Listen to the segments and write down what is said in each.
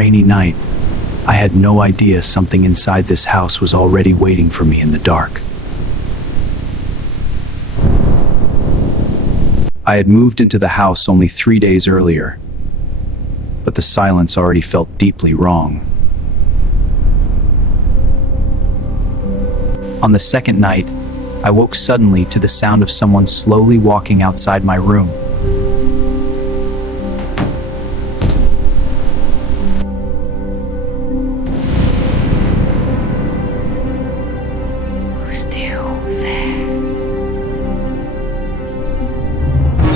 rainy night, I had no idea something inside this house was already waiting for me in the dark. I had moved into the house only 3 days earlier, but the silence already felt deeply wrong. On the second night, I woke suddenly to the sound of someone slowly walking outside my room.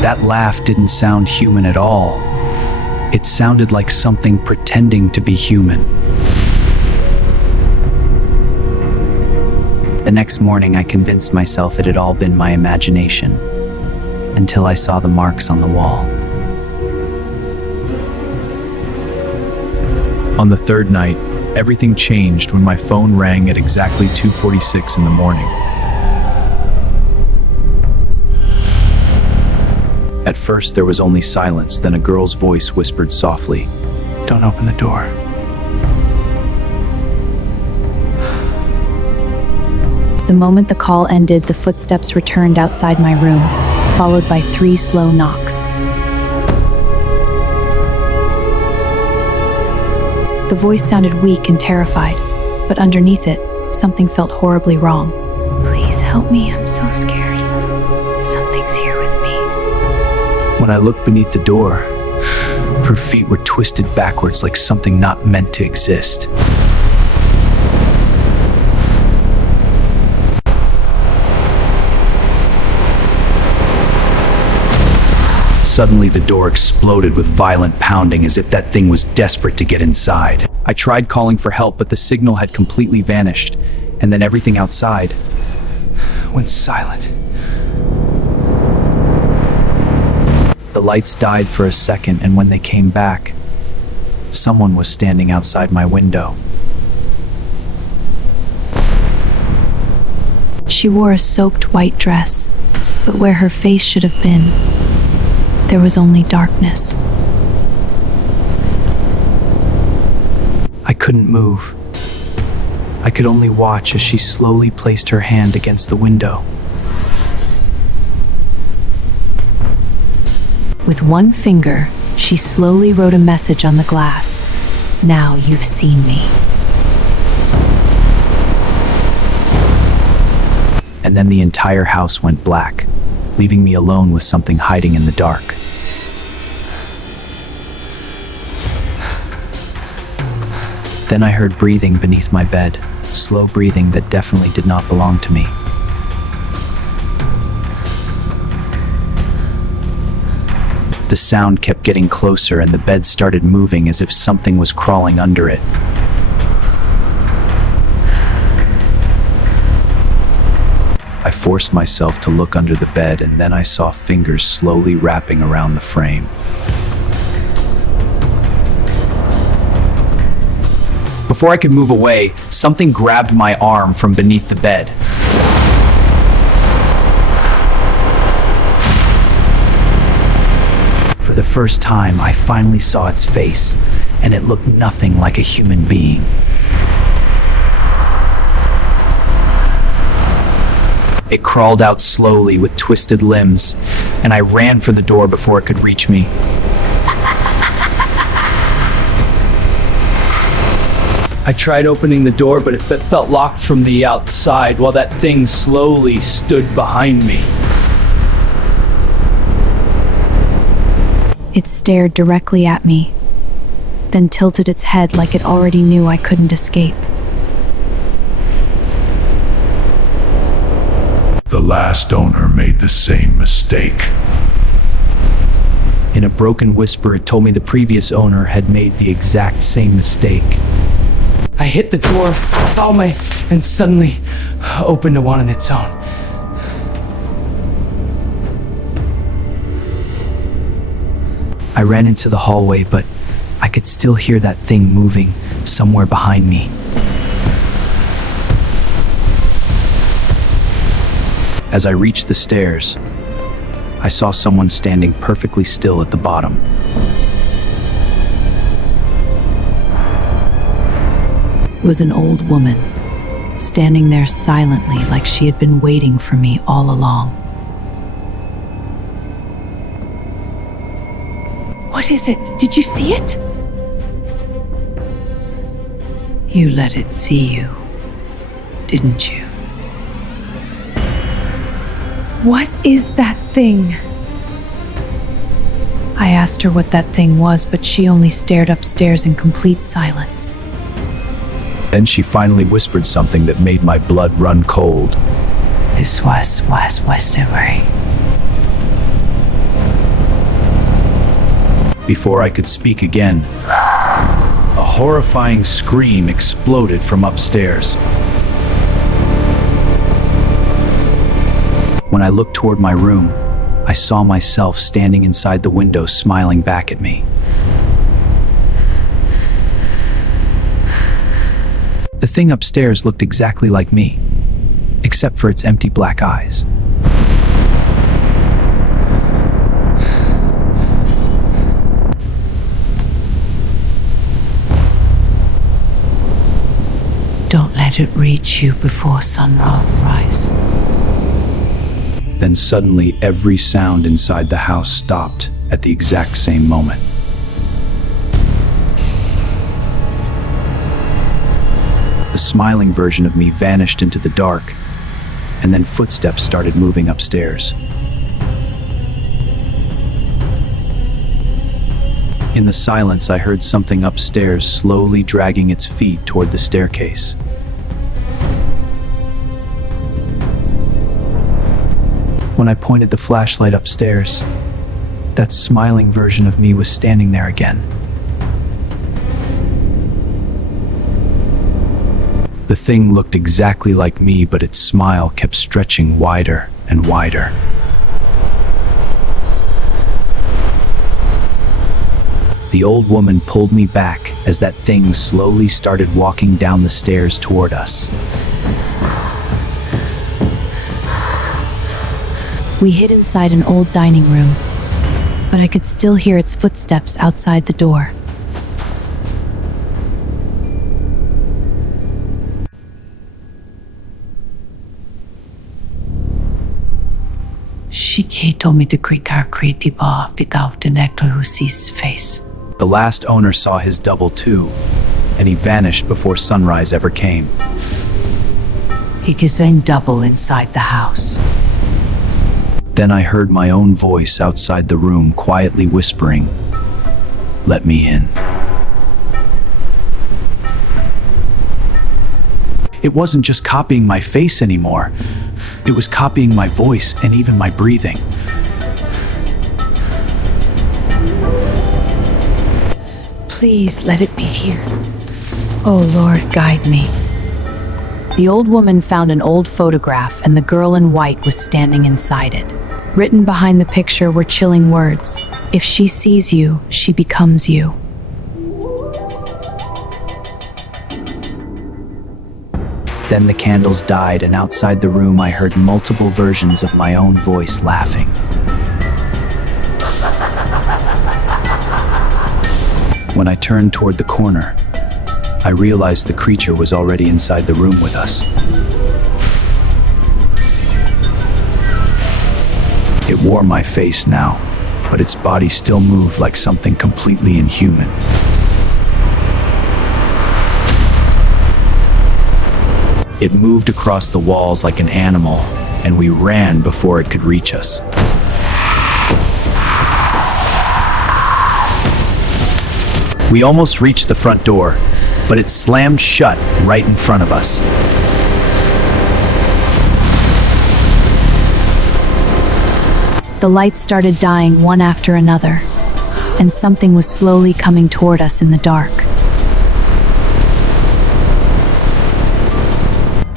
That laugh didn't sound human at all. It sounded like something pretending to be human. The next morning, I convinced myself it had all been my imagination, until I saw the marks on the wall. On the third night, everything changed when my phone rang at exactly 2:46 in the morning. At first, there was only silence, then a girl's voice whispered softly, "Don't open the door." The moment the call ended, the footsteps returned outside my room, followed by 3 slow knocks. The voice sounded weak and terrified, but underneath it, something felt horribly wrong. "Please help me, I'm so scared. Something's here with me." When I looked beneath the door, her feet were twisted backwards like something not meant to exist. Suddenly, the door exploded with violent pounding as if that thing was desperate to get inside. I tried calling for help, but the signal had completely vanished, and then everything outside went silent. The lights died for a second, and when they came back, someone was standing outside my window. She wore a soaked white dress, but where her face should have been, there was only darkness. I couldn't move. I could only watch as she slowly placed her hand against the window. With one finger, she slowly wrote a message on the glass. "Now you've seen me." And then the entire house went black, leaving me alone with something hiding in the dark. Then I heard breathing beneath my bed, slow breathing that definitely did not belong to me. The sound kept getting closer and the bed started moving as if something was crawling under it. I forced myself to look under the bed, and then I saw fingers slowly wrapping around the frame. Before I could move away, something grabbed my arm from beneath the bed. For the first time, I finally saw its face, and it looked nothing like a human being. It crawled out slowly with twisted limbs, and I ran for the door before it could reach me. I tried opening the door, but it felt locked from the outside while that thing slowly stood behind me. It stared directly at me, then tilted its head like it already knew I couldn't escape. The last owner made the same mistake. In a broken whisper, it told me the previous owner had made the exact same mistake. I hit the door, and suddenly opened one on its own. I ran into the hallway, but I could still hear that thing moving somewhere behind me. As I reached the stairs, I saw someone standing perfectly still at the bottom. was an old woman, standing there silently like she had been waiting for me all along. What is it? Did you see it? You let it see you, didn't you? What is that thing? I asked her what that thing was, but she only stared upstairs in complete silence. Then she finally whispered something that made my blood run cold. This was Westerbury. Before I could speak again, a horrifying scream exploded from upstairs. When I looked toward my room, I saw myself standing inside the window, smiling back at me. The thing upstairs looked exactly like me, except for its empty black eyes. Don't let it reach you before sunrise. Then suddenly every sound inside the house stopped at the exact same moment. The smiling version of me vanished into the dark, and then footsteps started moving upstairs. In the silence, I heard something upstairs slowly dragging its feet toward the staircase. When I pointed the flashlight upstairs, that smiling version of me was standing there again. The thing looked exactly like me, but its smile kept stretching wider and wider. The old woman pulled me back as that thing slowly started walking down the stairs toward us. We hid inside an old dining room, but I could still hear its footsteps outside the door. She told me to creak our creaky bar without an actor who sees his face. The last owner saw his double too, and he vanished before sunrise ever came. He is in double inside the house. Then I heard my own voice outside the room quietly whispering, "Let me in." It wasn't just copying my face anymore. It was copying my voice and even my breathing. Please let it be here. Oh Lord, guide me. The old woman found an old photograph, and the girl in white was standing inside it. Written behind the picture were chilling words. If she sees you, she becomes you. Then the candles died, and outside the room I heard multiple versions of my own voice laughing. When I turned toward the corner, I realized the creature was already inside the room with us. It wore my face now, but its body still moved like something completely inhuman. It moved across the walls like an animal, and we ran before it could reach us. We almost reached the front door, but it slammed shut right in front of us. The lights started dying one after another, and something was slowly coming toward us in the dark.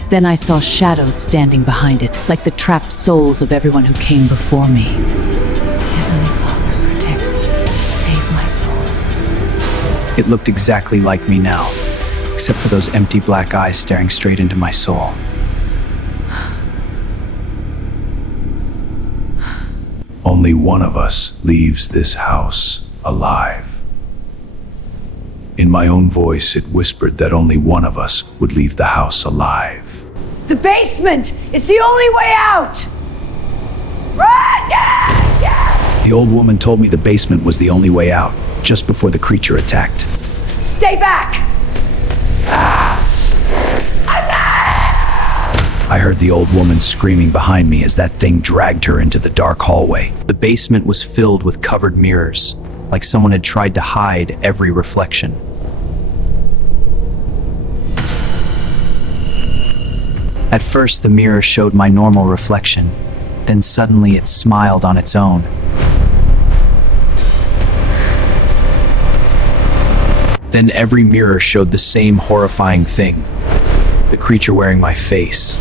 Then I saw shadows standing behind it, like the trapped souls of everyone who came before me. Heavenly Father, protect me. Save my soul. It looked exactly like me now, except for those empty black eyes staring straight into my soul. Only one of us leaves this house alive. In my own voice, it whispered that only one of us would leave the house alive. The basement is the only way out! Run! The old woman told me the basement was the only way out, just before the creature attacked. Stay back! I heard the old woman screaming behind me as that thing dragged her into the dark hallway. The basement was filled with covered mirrors, like someone had tried to hide every reflection. At first, the mirror showed my normal reflection. Then suddenly it smiled on its own. Then every mirror showed the same horrifying thing. The creature wearing my face.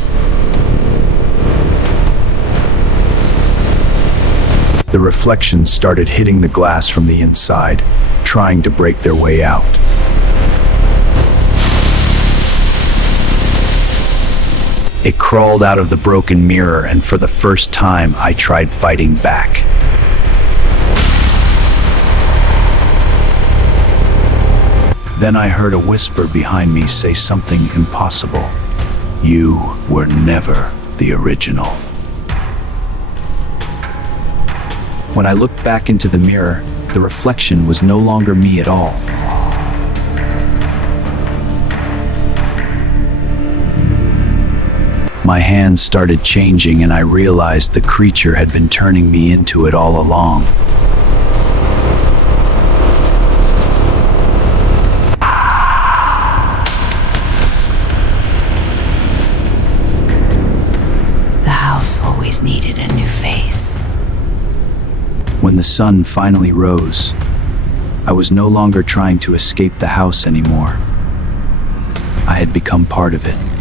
The reflections started hitting the glass from the inside, trying to break their way out. It crawled out of the broken mirror, and for the first time, I tried fighting back. Then I heard a whisper behind me say something impossible. You were never the original. When I looked back into the mirror, the reflection was no longer me at all. My hands started changing, and I realized the creature had been turning me into it all along. The house always needed a new face. When the sun finally rose, I was no longer trying to escape the house anymore. I had become part of it.